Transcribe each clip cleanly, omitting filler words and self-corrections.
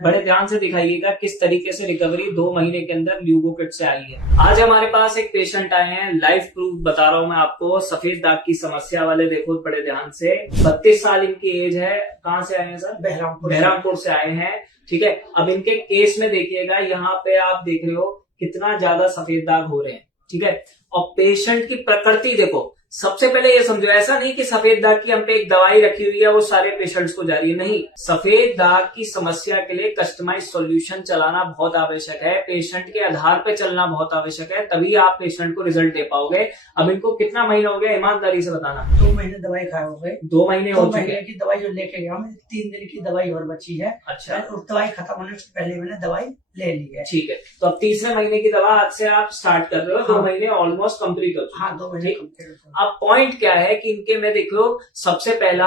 बड़े ध्यान से दिखाइएगा किस तरीके से रिकवरी 2 महीने के अंदर ल्यूगो किट से आई है। आज हमारे पास एक पेशेंट आए हैं, लाइव प्रूफ बता रहा हूं मैं आपको, सफेद दाग की समस्या वाले। देखो बड़े ध्यान से, 32 साल इनकी एज है। कहाँ से आए हैं सर? बहरामपुर से आए हैं। ठीक है, अब इनके केस में देखिएगा, यहाँ पे आप देख रहे हो कितना ज्यादा सफेद दाग हो रहे हैं। ठीक है, और पेशेंट की प्रकृति देखो। सबसे पहले ये समझो, ऐसा नहीं कि सफेद दाग की हम पे एक दवाई रखी हुई है वो सारे पेशेंट्स को जा रही है। नहीं, सफेद दाग की समस्या के लिए कस्टमाइज सॉल्यूशन चलाना बहुत आवश्यक है। पेशेंट के आधार पे चलना बहुत आवश्यक है, तभी आप पेशेंट को रिजल्ट दे पाओगे। अब इनको कितना महीना हो गया, ईमानदारी से बताना? 2 महीने दवाई खाए हो गए। 2 महीने हो चुके हैं की दवाई जो लेके गया हूँ, 3 दिन की दवाई और बची है। अच्छा, उस दवाई खत्म होने से पहले मैंने दवाई ले ली है। ठीक है, तो अब तीसरे महीने की दवा आज से आप स्टार्ट कर रहे हो। 2 महीने ऑलमोस्ट कंप्लीट हो चुके। हाँ, 2 महीने कंप्लीट। अब पॉइंट क्या है कि इनके में देखो, सबसे पहला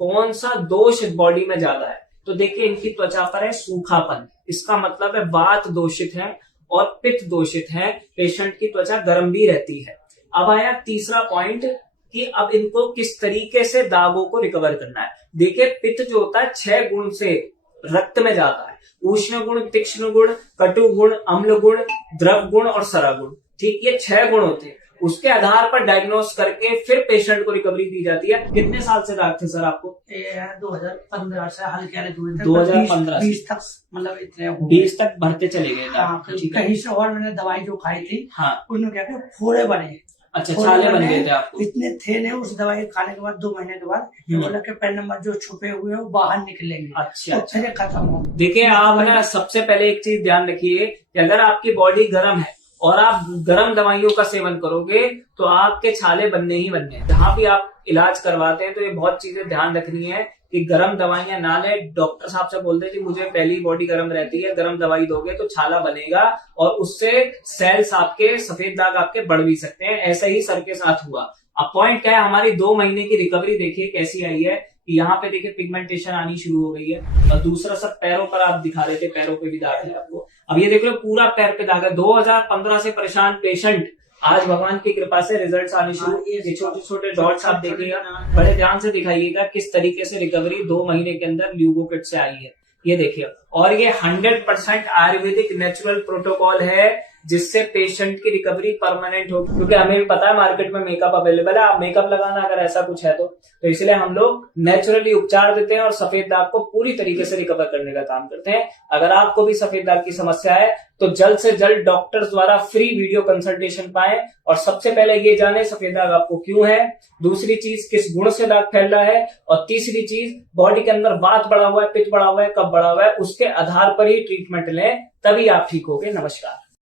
कौन सा दोष बॉडी में ज्यादा है? तो देखिए इनकी त्वचा पर है सूखापन, इसका मतलब है वात दोषित है और पित्त दोषित है। पेशेंट की त्वचा गर्म भी रहती है। अब आया तीसरा पॉइंट कि अब इनको किस तरीके से दागों को रिकवर करना है। देखिए पित्त जो होता है 6 गुण से रक्त में जाता है: उष्ण गुण, तीक्ष्ण गुण, कटु गुण, अम्ल गुण, द्रव गुण और सरा गुण। ठीक, ये 6 गुण होते हैं। उसके आधार पर डायग्नोस करके फिर पेशेंट को रिकवरी दी जाती है। कितने साल से दाग थे सर आपको? 2015 से हल्के हल्के हुए थे। 2015 20 तक, मतलब इतने 20 तक भरते चले गए। हाँ, कहीं से और मैंने दवाई जो खाई थी, हाँ, उन्होंने क्या किया, फोड़े बने। अच्छा, छाले बन गए थे आपको? इतने थे नहीं। उस दवाई खाने के बाद 2 महीने के बाद बोला कि पहले नंबर जो छुपे हुए हैं वो बाहर निकलेंगे। अच्छा, तो फिर खत्म हो। देखिए आप ना, सबसे पहले एक चीज ध्यान रखिए कि अगर आपकी बॉडी गर्म है और आप गर्म दवाइयों का सेवन करोगे तो आपके छाले बनने ही बनने हैं। जहां भी आप इलाज करवाते हैं तो ये बहुत चीजें ध्यान रखनी है कि गर्म दवाइयां ना ले। डॉक्टर साहब से बोलते हैं कि मुझे पहली बॉडी गर्म रहती है, गर्म दवाई दोगे तो छाला बनेगा और उससे सेल्स आपके, सफेद दाग आपके बढ़ भी सकते हैं। ऐसा ही सर के साथ हुआ। अब पॉइंट क्या है, हमारी 2 महीने की रिकवरी देखिए कैसी आई है कि यहाँ पे देखिए पिगमेंटेशन आनी शुरू हो गई है। और दूसरा सब पैरों पर आप दिखा रहे थे, पैरों पे भी दाग है आपको। अब ये देख लो पूरा पैर पे दाग है। 2015 से परेशान पेशेंट, आज भगवान की कृपा से रिजल्ट्स आने शुरू। ये छोटे छोटे डॉट्स आप देखिएगा, बड़े ध्यान से दिखाइएगा किस तरीके से रिकवरी 2 महीने के अंदर ल्यूगो किट से आई है। ये देखिए, और ये 100% आयुर्वेदिक नेचुरल प्रोटोकॉल है जिससे पेशेंट की रिकवरी परमानेंट हो। क्योंकि हमें भी पता है मार्केट में मेकअप अवेलेबल है, आप मेकअप लगाना अगर ऐसा कुछ है तो इसलिए हम लोग नेचुरली उपचार देते हैं और सफेद दाग को पूरी तरीके से रिकवर करने का काम करते हैं। अगर आपको भी सफेद दाग की समस्या है तो जल्द से जल्द डॉक्टर्स द्वारा फ्री वीडियो कंसल्टेशन पाएं और सबसे पहले ये जाने सफेद दाग आपको क्यों है, दूसरी चीज किस गुण से दाग फैल रहा है, और तीसरी चीज बॉडी के अंदर वात बढ़ा हुआ है, पित्त बढ़ा हुआ है, कब बढ़ा हुआ है, उसके आधार पर ही ट्रीटमेंट लें, तभी आप ठीक होगे। नमस्कार।